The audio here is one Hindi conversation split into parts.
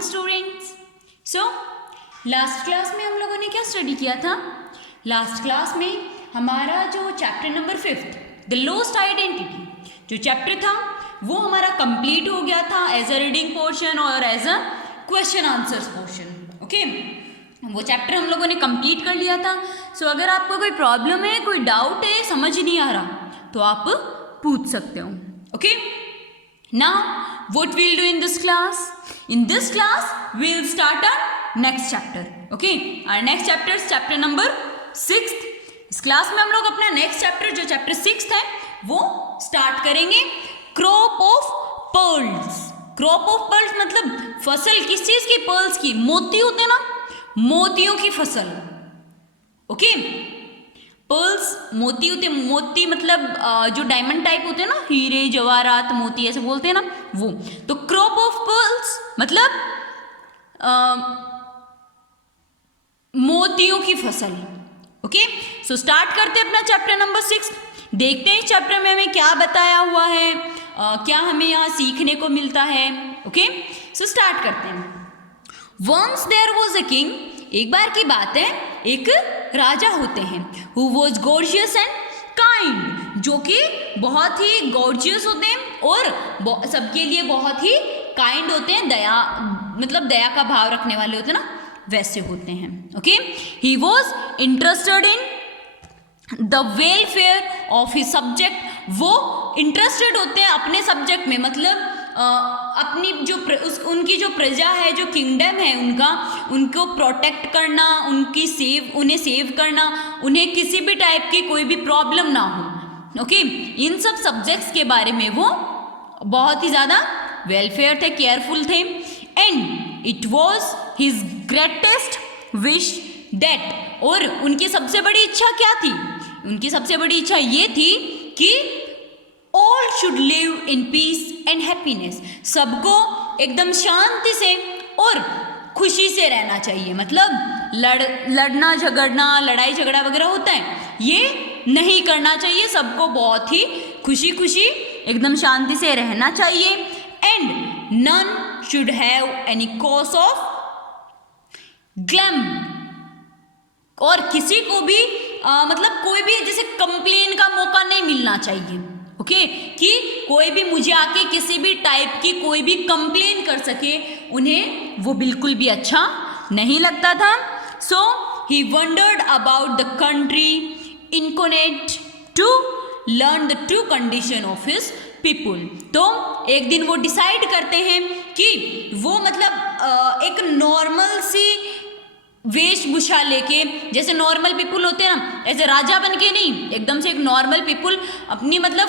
Morning students. So last class में हम लोगों ने क्या स्टडी किया था? लास्ट क्लास में हमारा जो chapter number 5 the lost identity जो चैप्टर था वो हमारा कंप्लीट हो गया था एज अ रीडिंग पोर्शन और as a question answers portion. Okay, वो चैप्टर हम लोगों ने कंप्लीट कर लिया था। सो अगर आपको कोई प्रॉब्लम है, कोई डाउट है, समझ नहीं आ रहा तो आप पूछ सकते हो। Okay, now what we'll do in this class? In this class we'll start our next chapter. Okay, our next chapter is chapter number 6. इस क्लास में हम लोग अपना नेक्स्ट चैप्टर जो चैप्टर 6 है वो स्टार्ट करेंगे। Crop of pearls. Crop of pearls मतलब फसल किस चीज की? पर्ल्स की। मोती होते ना, मोतियों की फसल। ओके, पर्ल्स मोती होते, मोती मतलब जो डायमंड टाइप होते हैं ना, हीरे जवाहरात मोती ऐसे बोलते हैं ना, वो। तो क्रॉप ऑफ पर्ल्स मतलब मोतियों की फसल। ओके, सो स्टार्ट करते हैं अपना चैप्टर नंबर 6। देखते हैं इस चैप्टर में हमें क्या बताया हुआ है, क्या हमें यहाँ सीखने को मिलता है। ओके, सो स्टार्ट करते हैं। Once there was a king, एक बार की बात है, एक राजा होते हैं। Who was gorgeous and kind, जो कि बहुत ही gorgeous होते हैं और सबके लिए बहुत ही kind होते हैं, दया मतलब दया का भाव रखने वाले होते हैं ना, वैसे होते हैं। Okay, he was interested in the welfare of his subject, वो इंटरेस्टेड होते हैं अपने सब्जेक्ट में, मतलब अपनी जो उनकी जो प्रजा है, जो किंगडम है उनका, उनको प्रोटेक्ट करना, उन्हें सेव करना, उन्हें किसी भी टाइप की कोई भी प्रॉब्लम ना हो। ओके, इन सब सब्जेक्ट्स के बारे में वो बहुत ही ज़्यादा वेलफेयर थे, केयरफुल थे। And it was his greatest wish that, और उनकी सबसे बड़ी इच्छा क्या थी? उनकी सबसे बड़ी इच्छा ये थी कि all should live in peace and happiness, सबको एकदम शांति से और खुशी से रहना चाहिए। मतलब लड़ना झगड़ना, लड़ाई झगड़ा वगैरह होता है, ये नहीं करना चाहिए। सबको बहुत ही खुशी खुशी एकदम शांति से रहना चाहिए। And none should have any cause of glam, और किसी को भी मतलब कोई भी जैसे कंप्लेन का मौका नहीं मिलना चाहिए। ओके, कि कोई भी मुझे आके किसी भी टाइप की कोई भी कंप्लेन कर सके, उन्हें वो बिल्कुल भी अच्छा नहीं लगता था। So he wondered about the country incognito to learn the true condition of his people. तो एक दिन वो डिसाइड करते हैं कि वो मतलब एक नॉर्मल सी वेशभूषा लेके, जैसे नॉर्मल पीपुल होते हैं ना, ऐसे राजा बन के नहीं, एकदम से एक नॉर्मल पीपुल अपनी मतलब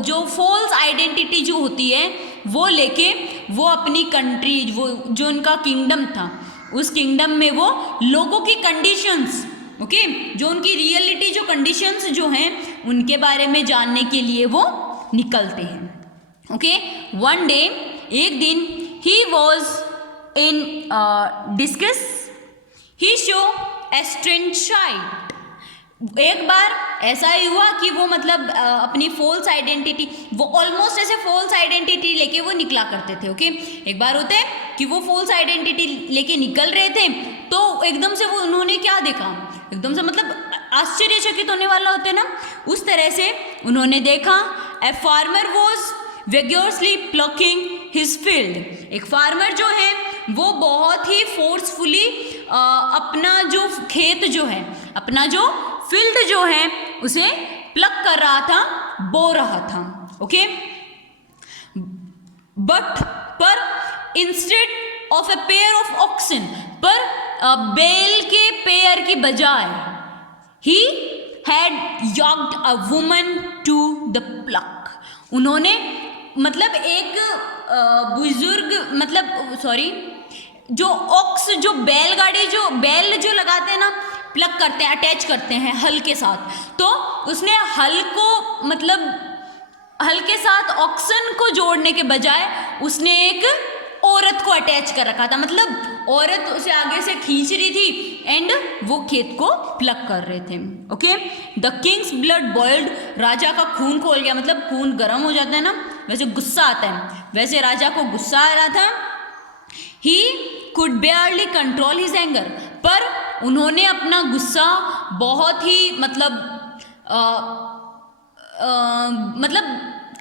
जो फॉल्स आइडेंटिटी जो होती है वो लेके वो अपनी कंट्री, वो जो उनका किंगडम था, उस किंगडम में वो लोगों की कंडीशंस, ओके, जो उनकी रियलिटी जो कंडीशंस जो हैं उनके बारे में जानने के लिए वो निकलते हैं। ओके, वन डे, एक दिन, he was in discuss, he show a strange sight, एक बार ऐसा ही हुआ कि वो मतलब अपनी फॉल्स आइडेंटिटी, वो ऑलमोस्ट ऐसे फॉल्स आइडेंटिटी लेके वो निकला करते थे। ओके, एक बार होता है कि वो फॉल्स आइडेंटिटी लेके निकल रहे थे, तो एकदम से वो उन्होंने क्या देखा, एकदम से मतलब आश्चर्यचकित होने वाला होता है ना, उस तरह से उन्होंने देखा a farmer was vigorously plucking his field, एक फार्मर जो है वो बहुत ही फोर्सफुली अपना जो खेत जो है, अपना जो फील्ड जो है उसे प्लक कर रहा था, बो रहा था। ओके, बट पर instead of a pair of oxen, पर बैल के पेयर की बजाय he had yoked a woman to the plough, उन्होंने मतलब एक बुजुर्ग मतलब सॉरी जो ऑक्स, जो बैलगाड़ी, जो बैल जो लगाते हैं ना, प्लग करते हैं, अटैच करते हैं हल के साथ, तो उसने हल को मतलब हल के साथ ऑक्सन को जोड़ने के बजाय उसने एक औरत को अटैच कर रखा था, मतलब औरत उसे आगे से खींच रही थी एंड वो खेत को प्लग कर रहे थे। Okay, the king's blood boiled, राजा का खून खोल गया, मतलब खून गर्म हो जाता है ना, वैसे गुस्सा आता है, वैसे राजा को गुस्सा आ रहा था। He could barely control his anger. पर उन्होंने अपना गुस्सा बहुत ही मतलब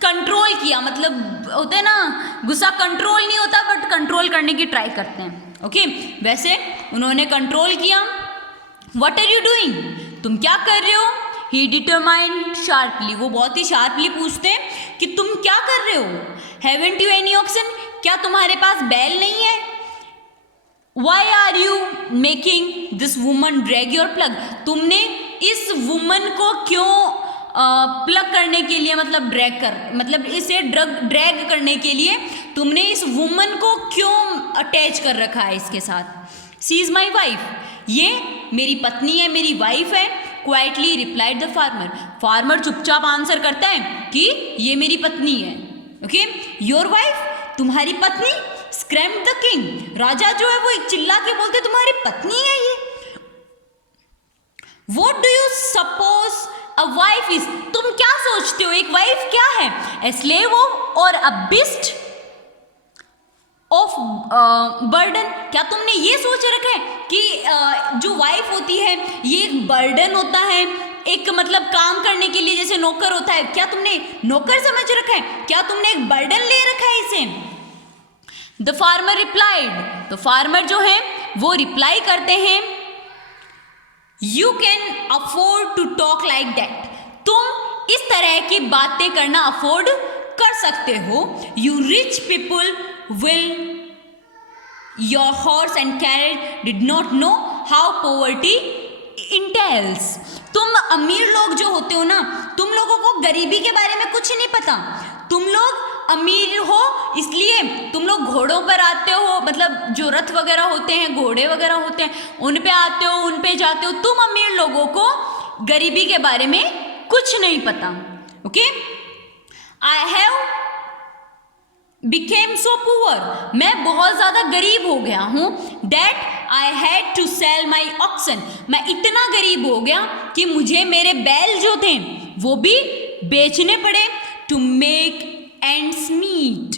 कंट्रोल किया, मतलब होते हैं ना गुस्सा कंट्रोल नहीं होता बट कंट्रोल करने की ट्राई करते हैं, ओके वैसे उन्होंने कंट्रोल किया। व्हाट आर यू डूइंग, तुम क्या कर रहे हो? ही डिटरमाइंड शार्पली, वो बहुत ही शार्पली पूछते हैं कि तुम क्या कर रहे हो? हैवेंट यू एनी ऑक्सन, क्या तुम्हारे पास बैल नहीं है? Why are you making this woman drag your plough, तुमने इस वुमन को क्यों प्लग करने के लिए मतलब ड्रैग कर मतलब इसे ड्रैग करने के लिए तुमने इस वुमन को क्यों अटैच कर रखा है इसके साथ? सी इज माई वाइफ, ये मेरी पत्नी है, मेरी वाइफ है। Quietly replied the farmer, farmer चुपचाप आंसर करता है कि ये मेरी पत्नी है, ओके योर वाइफ, तुम्हारी पत्नी? स्क्रैम्ड द किंग, राजा जो है वो एक चिल्ला के बोलते तुम्हारी पत्नी है ये। What do you suppose a wife is, तुम क्या सोचते हो एक वाइफ क्या है? A slave of or a beast of burden, क्या तुमने ये सोच रखा है कि जो वाइफ होती है ये एक बर्डन होता है, एक मतलब काम करने के लिए जैसे नौकर होता है, क्या तुमने नौकर समझ रखा है? क्या तुमने एक बर्डन ले रखा है इसे? द फार्मर रिप्लाइड, तो फार्मर जो है वो रिप्लाई करते हैं you can afford to talk like that, तुम इस तरह की बातें करना अफोर्ड कर सकते हो। You rich people will your horse and carrot did not know how poverty entails, तुम अमीर लोग जो होते हो ना, तुम लोगों को गरीबी के बारे में कुछ नहीं पता, तुम लोग अमीर हो इसलिए तुम लोग घोड़ों पर आते हो, मतलब जो रथ वगैरह होते हैं घोड़े वगैरह होते हैं उन पे आते हो, उन पे जाते हो, तुम अमीर लोगों को गरीबी के बारे में कुछ नहीं पता, okay. I have become so poor, मैं बहुत ज़्यादा गरीब हो गया हूँ। That I had to sell my oxen, मैं इतना गरीब हो गया कि मुझे मेरे बैल जो थे वो भी बेचने पड़े। टू मेक एंड्स मीट,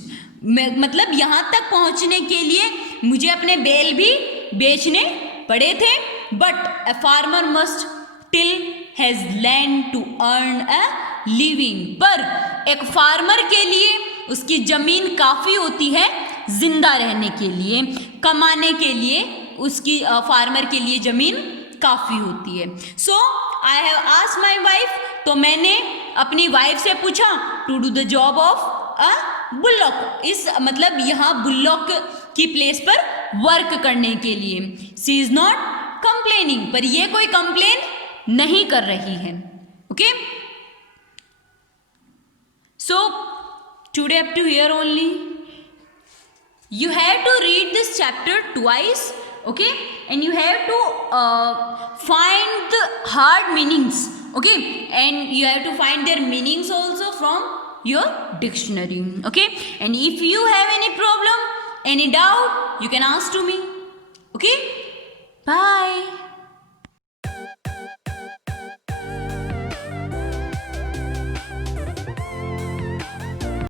मतलब यहाँ तक पहुँचने के लिए मुझे अपने बैल भी बेचने पड़े थे। But a farmer must till his land to earn a living, पर एक फार्मर के लिए उसकी ज़मीन काफ़ी होती है जिंदा रहने के लिए, कमाने के लिए उसकी फार्मर के लिए ज़मीन काफ़ी होती है। So I have asked my wife, तो मैंने अपनी वाइफ से पूछा to do the job of a bullock, इस मतलब यहाँ बुल्लॉक की प्लेस पर वर्क करने के लिए। सी इज़ नॉट कंप्लेनिंग, पर ये कोई कंप्लेन नहीं कर रही है, okay. So today up to here only, you have to read this chapter twice, okay, and you have to find the hard meanings, okay, and you have to find their meanings also from your dictionary, okay. And if you have any problem, any doubt, you can ask to me, okay. Bye.